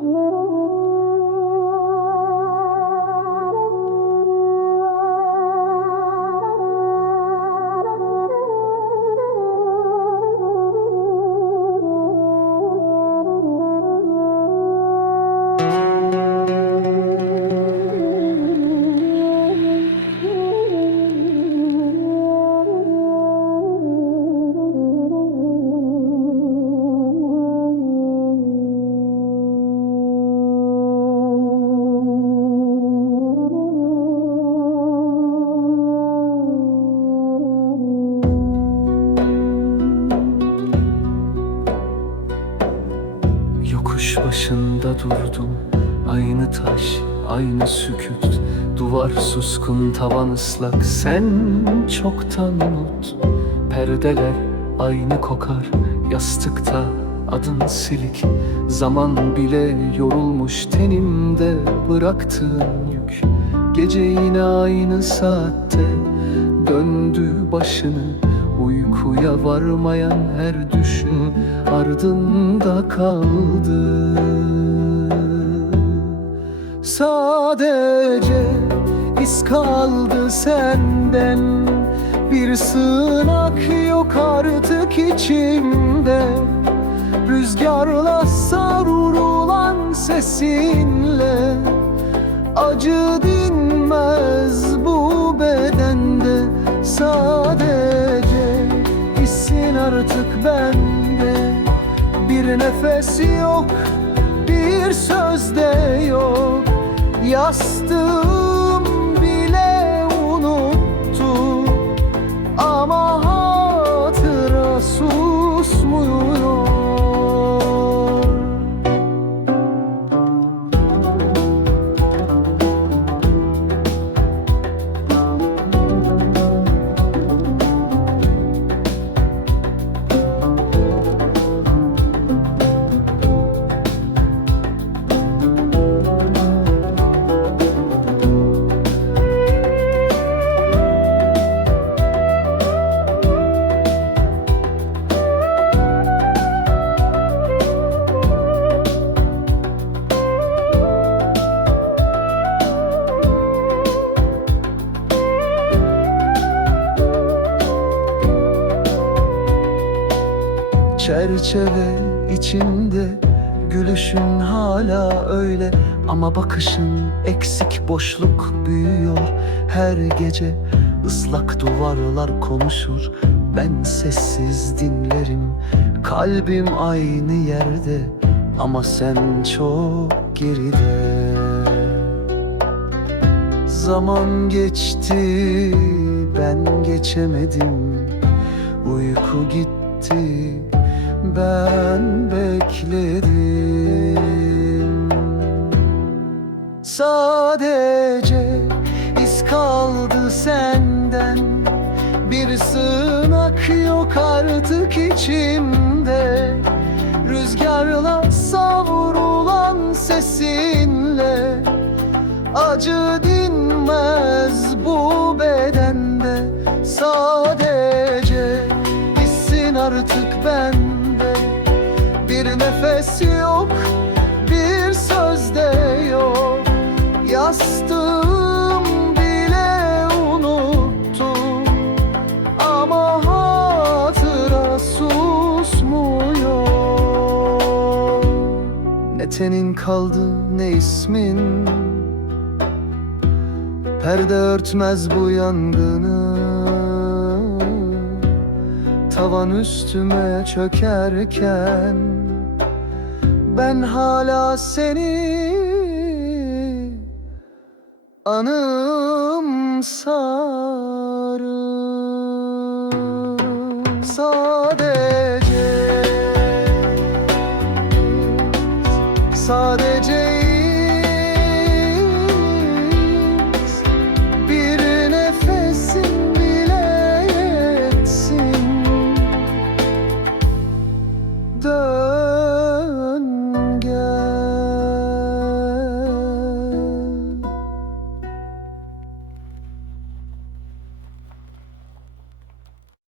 Ooh. Başında durdum. Aynı taş, aynı sükut Duvar suskun, tavan ıslak. Sen çoktan unut. Perdeler aynı kokar. Yastıkta adın silik. Zaman bile yorulmuş. Tenimde Bıraktığın yük. Gece yine aynı saatte Döndü başını. Uykuya varmayan her düşün ardında kaldı. Sadece iz kaldı senden. Bir sığınak yok artık içimde. Rüzgarla savrulan sesinle Bir nefes yok, bir söz de yok. Yastığım Çerçeve içinde Gülüşün hala öyle. Ama bakışın eksik boşluk büyüyor. Her gece ıslak duvarlar konuşur. Ben sessiz dinlerim. Kalbim aynı yerde Ama sen çok geride. Zaman geçti ben geçemedim. Uyku gitti ben bekledim Sadece iz kaldı senden. Bir sığınak yok artık içimde. Rüzgarla savrulan sesinle. Acı dinmez bu bedende. Sadece hissin artık Bir nefes yok, bir söz de yok. Yastığım bile unuttu Ama hatıra susmuyor. Ne tenin kaldı ne ismin? Perde örtmez bu yangını. Tavan üstüme çökerken Ben hala seni anımsarım